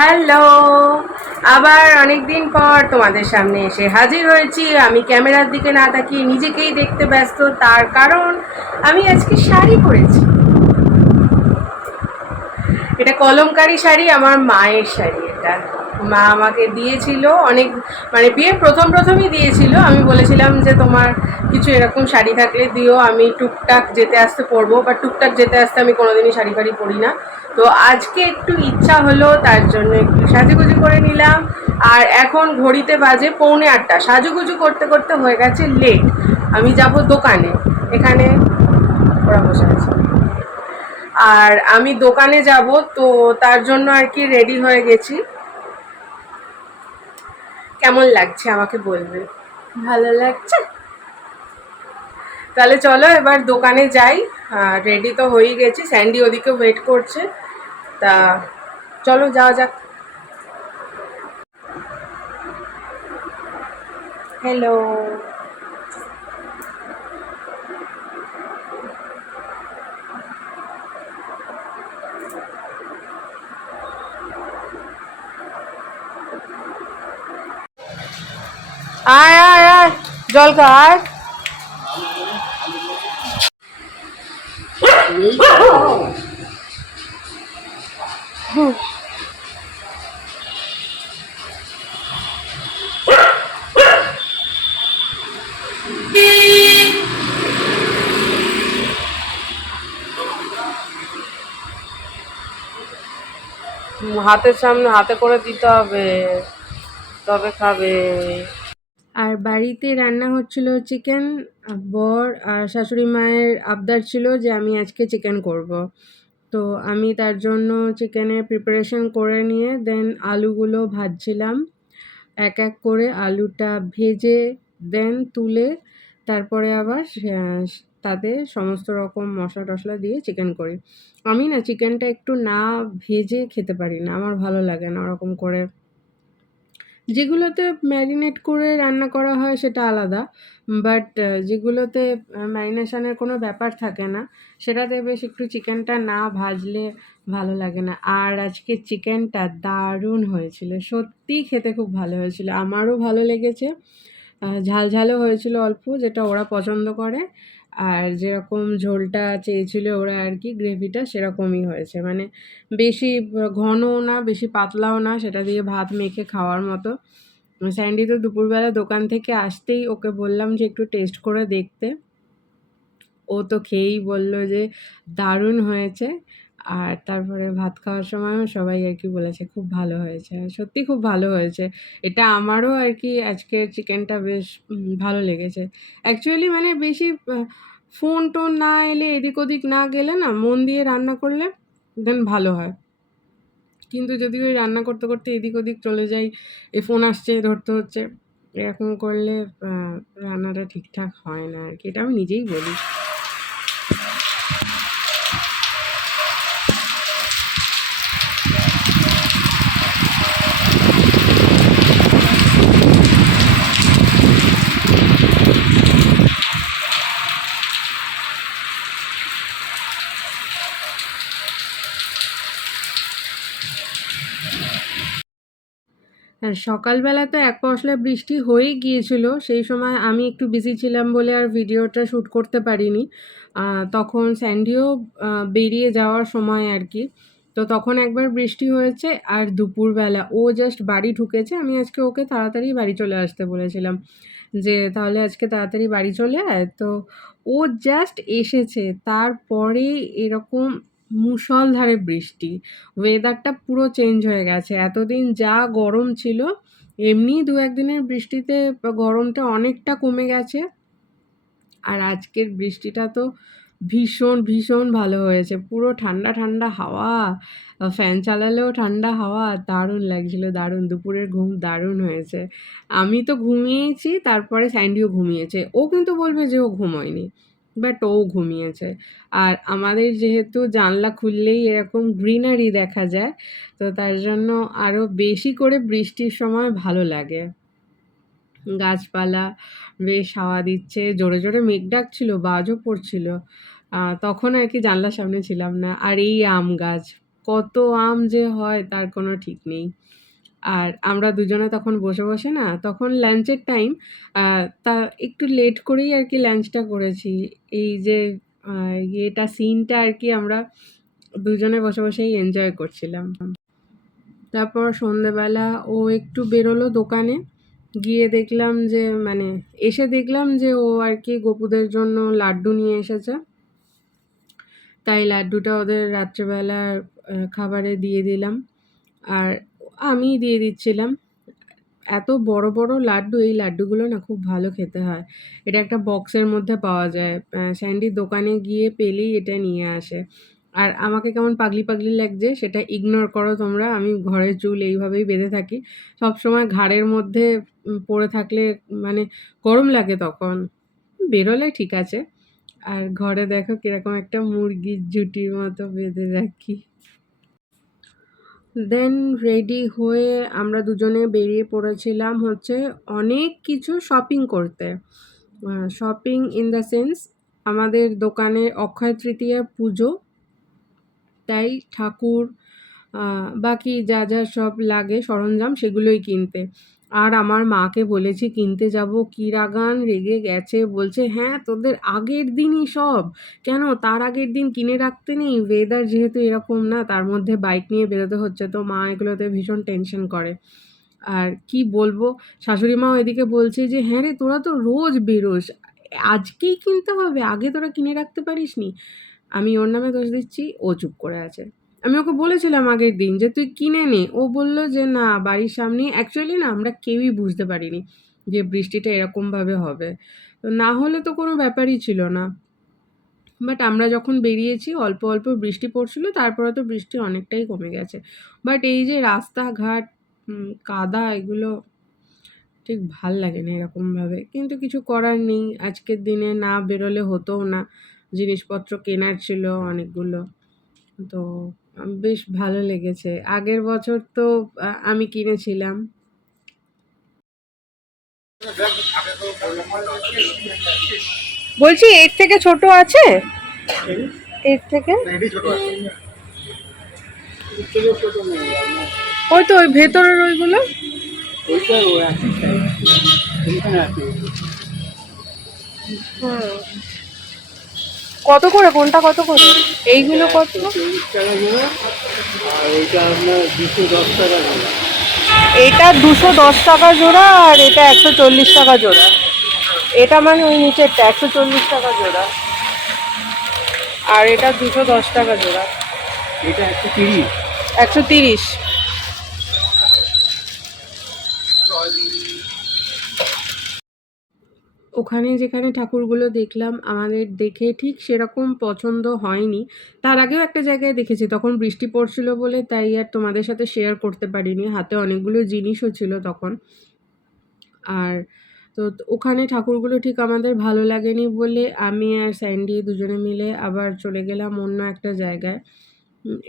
Hello, আবার অনেক দিন পর তোমাদের সামনে এসে হাজির হয়েছি। আমি ক্যামেরার দিকে না তাকিয়ে নিজেকেই দেখতে ব্যস্ত, তার কারণ আমি আজকে শাড়ি পরেছি। এটা কলমকারি শাড়ি, আমার মায়ের শাড়ি। এটা মা আমাকে দিয়েছিল অনেক, মানে বিয়ে প্রথমই দিয়েছিল। আমি বলেছিলাম যে তোমার কিছু এরকম শাড়ি থাকলে দিও, আমি টুকটাক যেতে আসতে পরবো, বা টুকটাক যেতে আসতে আমি কোনোদিনই শাড়ি ফাড়ি পরি না। তো আজকে একটু ইচ্ছা হলো, তার জন্য একটু সাজুগুজু করে নিলাম। আর এখন ঘড়িতে বাজে 7:45। সাজুগুজু করতে করতে হয়ে গেছে লেট। আমি যাব দোকানে, এখানে ওরা বসে আছে। আর আমি দোকানে যাব, তো তার জন্য আর কি রেডি হয়ে গেছি। কেমন লাগছে আমাকে বলবে? ভালো লাগছে? তাহলে চলো এবার দোকানে যাই। রেডি তো হয়েই গেছি, স্যান্ডি ওদিকে ওয়েট করছে। তা চলো যাওয়া যাক। হ্যালো। আয় আয় আয়, জল খা আয়। হাতের সামনে হাতে করে দিতে হবে, তবে খাবে। আর বাড়িতে রান্না হচ্ছিল চিকেন। বর আর শাশুড়ি মায়ের আবদার ছিল যে আমি আজকে চিকেন করব। তো আমি তার জন্য চিকেনের প্রিপারেশন করে নিয়ে দেন আলুগুলো ভাজছিলাম। এক এক করে আলুটা ভেজে দেন তুলে তারপরে আবার তাতে সমস্ত রকম মশলা টশলা দিয়ে চিকেন করি। আমি না চিকেনটা একটু না ভেজে খেতে পারি না, আমার ভালো লাগে না ওরকম করে। যেগুলোতে ম্যারিনেট করে রান্না করা হয় সেটা আলাদা, বাট যেগুলোতে ম্যারিনেশনের কোনো ব্যাপার থাকে না, সেটাতে বেশ একটু চিকেনটা না ভাজলে ভালো লাগে না। আর আজকে চিকেনটা দারুণ হয়েছিল, সত্যিই খেতে খুব ভালো হয়েছিল, আমারও ভালো লেগেছে। ঝাল ঝালও হয়েছিল অল্প, যেটা ওরা পছন্দ করে। আর যেরকম ঝোলটা চেয়েছিল ওরা আর কি, গ্রেভিটা সেরকমই হয়েছে, মানে বেশি ঘনও না বেশি পাতলাও না, সেটা দিয়ে ভাত মেখে খাওয়ার মতো। স্যান্ডি তো দুপুরবেলা দোকান থেকে আসতেই ওকে বললাম যে একটু টেস্ট করে দেখতে। ও তো খেয়েই বলল যে দারুণ হয়েছে। আর তারপরে ভাত খাওয়ার সময়ও সবাই আর কি বলেছে খুব ভালো হয়েছে, সত্যি খুব ভালো হয়েছে। এটা আমারও আর কি আজকের চিকেনটা বেশ ভালো লেগেছে। অ্যাকচুয়ালি মানে বেশি ফোন টোন না এলে, এদিক ওদিক না গেলে না, মন দিয়ে রান্না করলে দেন ভালো হয়। কিন্তু যদি ওই রান্না করতে করতে এদিক ওদিক চলে যাই, এই ফোন আসছে ধরতে হচ্ছে, এরকম করলে রান্নাটা ঠিকঠাক হয় না আর কি, এটা আমি নিজেই বলি। হ্যাঁ, সকালবেলা তো এক পশলা বৃষ্টি হয়েই গিয়েছিল। সেই সময় আমি একটু বিজি ছিলাম বলে আর ভিডিওটা শ্যুট করতে পারিনি। তখন স্যান্ডিও বেরিয়ে যাওয়ার সময় আর কি। তো তখন একবার বৃষ্টি হয়েছে, আর দুপুরবেলা ও জাস্ট বাড়ি ঢুকেছে। আমি আজকে ওকে তাড়াতাড়ি বাড়ি চলে আসতে বলেছিলাম যে, "তাহলে আজকে তাড়াতাড়ি বাড়ি চলে আয়।" তো ও জাস্ট এসেছে, তারপরেই এরকম মুষলধারে বৃষ্টি। ওয়েদারটা পুরো চেঞ্জ হয়ে গেছে। এতদিন যা গরম ছিল, এমনিই ২-১ দিনের বৃষ্টিতে গরমটা অনেকটা কমে গেছে। আর আজকের বৃষ্টিটা তো ভীষণ, ভীষণ ভালো হয়েছে। পুরো ঠান্ডা, ঠান্ডা হাওয়া, ফ্যান চালালেও ঠান্ডা হাওয়া, দারুণ লাগছিল, দারুণ। দুপুরের ঘুম দারুণ হয়েছে। আমি তো ঘুমিয়েইছি, তারপরে স্যান্ডিও ঘুমিয়েছে। ও কিন্তু বলবে যে ও ঘুমোয়নি, বাট ও ঘুমিয়েছে। আর আমাদের যেহেতু জানলা খুললেই এরকম গ্রিনারি দেখা যায়, তো তার জন্য আরও বেশি করে বৃষ্টির সময় ভালো লাগে। গাছপালা বেশ হাওয়া দিচ্ছে, জোরে জোরে মেঘ ডাকছিল, বাজও পড়ছিল। তখন আর কি জানলার সামনে ছিলাম না। আর এই আম গাছ, কত আম যে হয় তার কোনো ঠিক নেই। আর আমরা দুজনে তখন বসে, বসে না তখন লাঞ্চের টাইম তা একটু লেট করেই আরকি লাঞ্চটা করেছি। এই যে আ সিনটা আরকি আমরা দুজনে বসে, বসেই এনজয় করছিলাম। তারপর সন্ধ্যেবেলা ও একটু বেরোলো দোকানে। গিয়ে দেখলাম যে মানে এসে দেখলাম যে ও আরকি গপুদের জন্য লাড্ডু নিয়ে এসেছে। তাই লাড্ডুটা ওদের রাত্রেবেলার খাবারে দিয়ে দিলাম। আর আমিই দিয়ে দিচ্ছিলাম। এত বড়, বড় লাড্ডু, এই লাড্ডুগুলো না খুব ভালো খেতে হয়। এটা একটা বক্সের মধ্যে পাওয়া যায়। স্যান্ডির দোকানে গিয়ে পেলেই এটা নিয়ে আসে। আর আমাকে কেমন পাগলি, পাগলি লাগছে সেটা ইগনোর করো তোমরা। আমি ঘরের চুল এইভাবেই বেঁধে থাকি। সবসময় ঘাড়ের মধ্যে পড়ে থাকলে মানে গরম লাগে তখন। বেরোলে ঠিক আছে। আর ঘরে দেখো কিরকম একটা মুরগির জুটির মতো বেঁধে রাখি। দেন রেডি হয়ে আমরা দুজনে বেরিয়ে পড়েছিলাম হচ্ছে অনেক কিছু শপিং করতে। শপিং ইন দ্য সেন্স আমাদের দোকানে অক্ষয় তৃতীয়ার পুজো, তাই ঠাকুর বাকি যা, যা সব লাগে সরঞ্জাম সেগুলোই কিনতে। আর আমার মাকে বলেছি কিনতে যাবো, কি রাগান রেগে গেছে। বলছে, "হ্যাঁ, তোদের আগের দিনই সব। কেন তার আগের দিন কিনে রাখতে নেই? ওয়েদার যেহেতু এরকম না তার মধ্যে বাইক নিয়ে বেরোতে হচ্ছে।" তো মা এগুলোতে ভীষণ টেনশন করে। আর কি বলবো, শাশুড়ি মাও এদিকে বলছে যে, "হ্যাঁ রে, তোরা তো রোজ বেরোস। আজকেই কিনতে হবে? আগে তোরা কিনে রাখতে পারিসনি?" আমি ওর নামে দোষ দিচ্ছি, ও চুপ করে আছে। আমি ওকে বলেছিলাম আগের দিন যে, "তুই কিনে নে।" ও বলল যে, "না, বাড়ির সামনেই" অ্যাকচুয়ালি না আমরা কেউই বুঝতে পারিনি যে বৃষ্টিটা এরকমভাবে হবে। তো না হলে তো কোনো ব্যাপারই ছিল না। বাট আমরা যখন বেরিয়েছি অল্প, অল্প বৃষ্টি পড়ছিল, তারপরে তো বৃষ্টি অনেকটাই কমে গেছে। বাট এই যে রাস্তাঘাট কাদা এগুলো ঠিক ভাল লাগে না এরকমভাবে। কিন্তু কিছু করার নেই। আজকের দিনে না বেরোলে হতও না। জিনিসপত্র কেনার ছিল অনেকগুলো। তো বেশ ভালো লেগেছে। আগের বছর তো আমি কিনেছিলাম। বলছি এর থেকে ছোট আছে? এর থেকে? ওই তো ওই ভেতরের ওইগুলো। হুম। কত করে? কোনটা কত করে? এইগুলো কত? 40 টাকা জোড়া আর এইটা আপনার 210 টাকা জোড়া। এটা 210 টাকা জোড়া আর এটা 140 টাকা জোড়া। এটা মানে ওই নিচেরটা 140 টাকা জোড়া। আর এটা 210 টাকা জোড়া। এটা 130। 130। ওখানে যেখানে ঠাকুরগুলো দেখলাম আমাদের দেখে ঠিক সেরকম পছন্দ হয়নি। তার আগেও একটা জায়গায় দেখেছি, তখন বৃষ্টি পড়ছিল বলে তাই আর তোমাদের সাথে শেয়ার করতে পারিনি। হাতে অনেকগুলো জিনিসও ছিল তখন। আর তো ওখানে ঠাকুরগুলো ঠিক আমাদের ভালো লাগেনি বলে আমি আর স্যান্ডি দুজনে মিলে আবার চলে গেলাম অন্য একটা জায়গায়।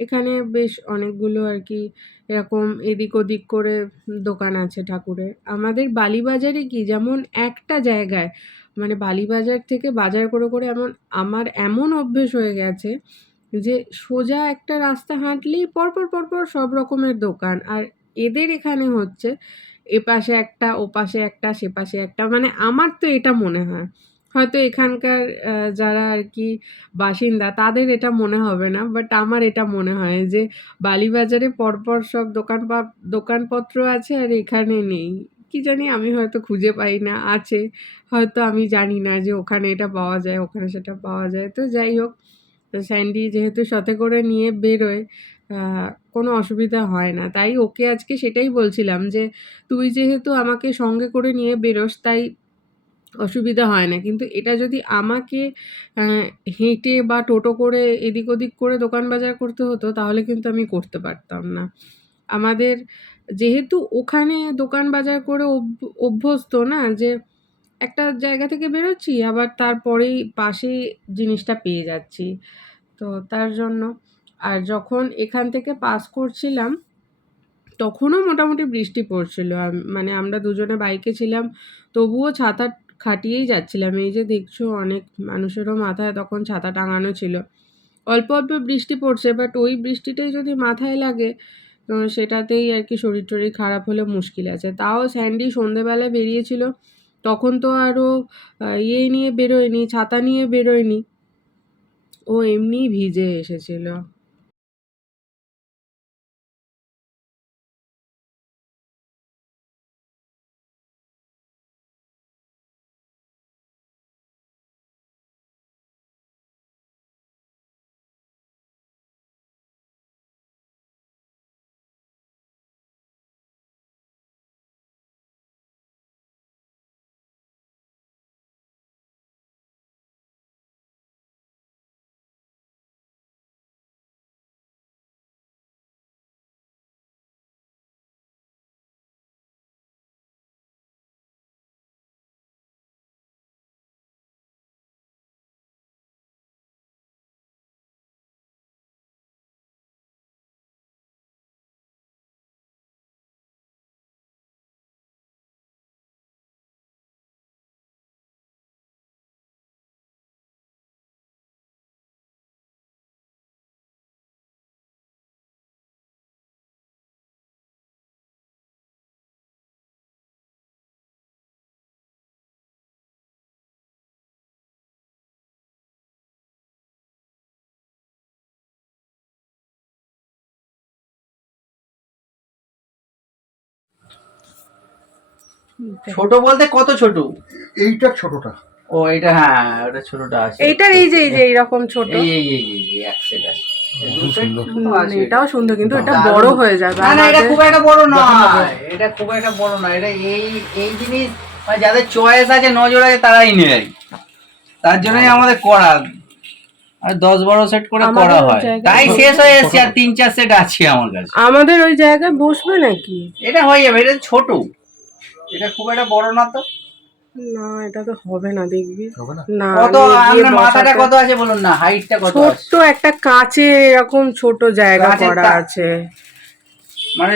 এখানে বেশ অনেকগুলো আরকি এরকম এদিক ওদিক করে দোকান আছে ঠাকুরের। আমাদের বালিবাজারে কি যেমন একটা জায়গায় মানে বালিবাজার থেকে বাজার করে, করে আমার এমন অভ্যেস হয়ে গেছে যে সোজা একটা রাস্তা হাঁটলেই পরপর, পরপর সব রকমের দোকান। আর এদের এখানে হচ্ছে এপাশে একটা, ওপাশে একটা, সেপাশে একটা। মানে আমার তো এটা মনে হয়। হয়তো এখানকার যারা আরকি বাসিন্দা তাদের এটা মনে হবে না। বাট আমার এটা মনে হয় যে বালিবাজারে পরপর সব দোকানপত্র আছে আর এখানে নেই। কি জানি আমি হয়তো খুঁজে পাই না। আছে। হয়তো আমি জানি না যে ওখানে এটা পাওয়া যায়, ওখানে সেটা পাওয়া যায়। তো যাই হোক, তো স্যান্ডি যেহেতু সাথে করে নিয়ে বেরোয় আ কোনো অসুবিধা হয় না। তাই ওকে আজকে সেটাই বলছিলাম যে, "তুই যেহেতু আমাকে সঙ্গে করে নিয়ে বেরোস তাই অসুবিধা হয় না। কিন্তু এটা যদি আমাকে আ হেঁটে বা টোটো করে এদিক ওদিক করে দোকান বাজার করতে হতো তাহলে কিন্তু আমি করতে পারতাম না।" আমাদের যেহেতু ওখানে দোকান বাজার করে অভ্যস্ত না যে একটা জায়গা থেকে বেরোচ্ছি আবার তারপরেই পাশেই জিনিসটা পেয়ে যাচ্ছি। তো তার জন্য আর যখন এখান থেকে পাস করছিলাম তখনও মোটামুটি বৃষ্টি পড়ছিল। মানে আমরা দুজনে বাইকে ছিলাম, তবুও ছাতা খাটিয়েই যাচ্ছিলাম। এই যে দেখছো অনেক মানুষেরও মাথায় তখন ছাতা টাঙানো ছিল। অল্প অল্প বৃষ্টি পড়ছে, বাট ওই বৃষ্টিটাই যদি মাথায় লাগে তো সেটাতেই আর কি শরীর টরীর খারাপ হলে মুশকিল আছে। তাও স্যান্ডি সন্ধেবেলায় বেরিয়েছিল, তখন তো আরও ইয়ে নিয়ে বেরোয়নি, ছাতা নিয়ে বেরোয়নি, ও এমনিই ভিজে এসেছিল। ছোট বলতে কত ছোট? এইটা ছোটটা। ও এটা, হ্যাঁ ওটা ছোটটা আছে। এইটার এই যে এইরকম ছোট, এই এক সেট আছে। এটাও সুন্দর, কিন্তু এটা বড় হয়ে যাবে। না না, এটা খুব একটা বড় নয়, এটা খুব একটা বড় নয়। এটা এই জিনিস মানে যাদের চয়েস আছে, নজর আছে, তারাই নেয়। তার জন্যই আমাদের করা, আর 10-12 সেট করে করা হয়, তাই শেষ হয়ে এসছে। আর 3-4 সেট আছে আমার কাছে। আমাদের ওই জায়গায় বসবে নাকি? এটা হয়ে যাবে, এটা ছোট, এটা খুব একটা বড় না তো। না এটা তো হবে না, দেখবি হবে না? না। কত আপনার মাথাটা কত আছে বলুন না, হাইটটা কত আছে? ছোট্ট একটা কাচের এরকম ছোট জায়গা কাচের করা আছে, মানে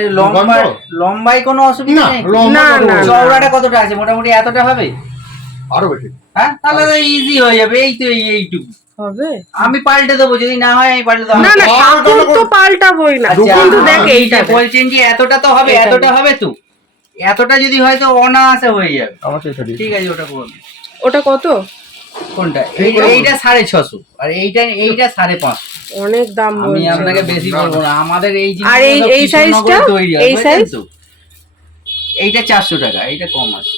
লম্বাই কোনো অসুবিধা না, নেই? না না, চওড়াটা কতটা আছে মোটামুটি? এতটা হবে? আরো বেশি। হ্যাঁ, তাহলে ইজি হয়ে যাবে। এই তো এইটুকু হবে। আমি পাল্টে দেবো, যদি না হয় আমি পাল্টে দেবো। না না, কাপড় তো পাল্টাবোই না, কিন্তু দেখ এইটা বলছেন যে এতটা তো হবে, এতটা হবে তো, এতটা যদি হয় তো অনায়াসে হয়ে যাবে। আমার সেটা ঠিক আছে, ওটা করুন। ওটা কত? কোনটা? এইটা 650, আর এইটা 550। অনেক দাম আমি বলছে। আপনাকে বেশি বলবো না, আমাদের এই আর এই সাইজটা, এই সাইজ এইটা 400 টাকা, এইটা কম আছে।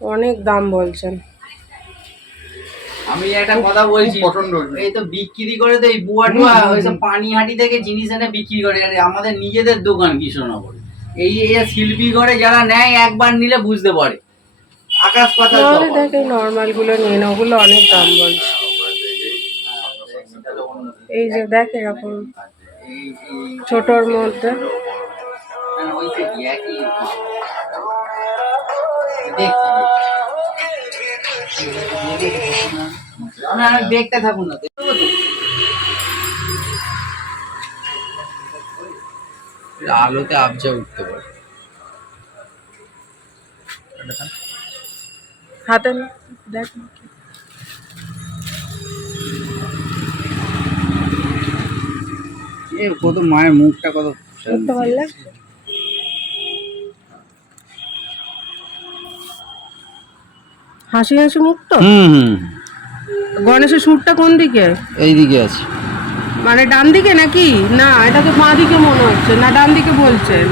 অনেক দাম বলছেন। আমি একটা কথা বলছি, পছন্দ এই তো বিক্রি করে তো এই বুয়া টুয়া ওইসব পানিহাটি থেকে জিনিস এনে বিক্রি করে। আর আমাদের নিজেদের দোকান কৃষ্ণনগরে, এই শিল্পী করে যারা নেয়, একবার নিলে বুঝতে পারে আকাশ পাতাল তাহলে তফাৎ। দেখ এই নর্মাল গুলো নিয়ে না, ওগুলো অনেক দাম বলছে। এই যে দেখ এরকম ছোটর মধ্যে, দেখতে থাকুন না, আলোতে আবজা উঠতে পারে। হাতে নে, দেখ কত মায়ের মুখটা কত দেখতে ভালো লাগছে। হাসি হাসি মুখ তো। গণেশের সুরটা কোন দিকে? এইদিকে আছে। মানে ডান দিকে নাকি? না এটা তো বাঁ দিকে মনে হচ্ছে, না ডান দিকে বলছেন?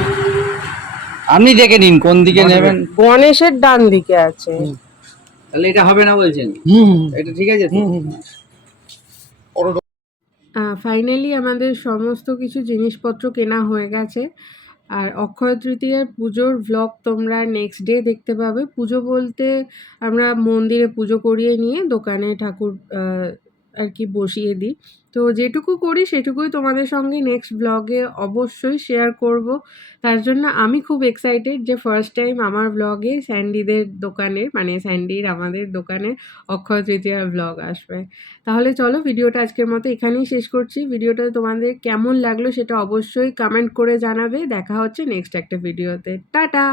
আপনি দেখে নিন কোন দিকে নেবেন। গণেশের ডান দিকে আছে। তাহলে এটা হবে না বলছেন? এটা ঠিক আছে তো? ফাইনালি আমাদের সমস্ত কিছু জিনিসপত্র কেনা হয়ে গেছে। আর অক্ষয় তৃতীয়ার পুজোর ভ্লগ তোমরা নেক্সট ডে দেখতে পাবে। পুজো বলতে আমরা মন্দিরে পুজো করিয়ে নিয়ে দোকানে ঠাকুর আর কি বসিয়ে দিই। তো যেটুকু করি সেটুকুই তোমাদের সঙ্গে নেক্সট ব্লগে অবশ্যই শেয়ার করব। তার জন্য আমি খুব এক্সাইটেড যে ফার্স্ট টাইম আমার ব্লগে স্যান্ডিদের দোকানের, মানে স্যান্ডির আমাদের দোকানে অক্ষয় তৃতীয়ার ব্লগ আসবে। তাহলে চলো ভিডিওটা আজকের মতো এখানেই শেষ করছি। ভিডিওটা তোমাদের কেমন লাগলো সেটা অবশ্যই কমেন্ট করে জানাবে। দেখা হচ্ছে নেক্সট একটা ভিডিওতে। টাটা।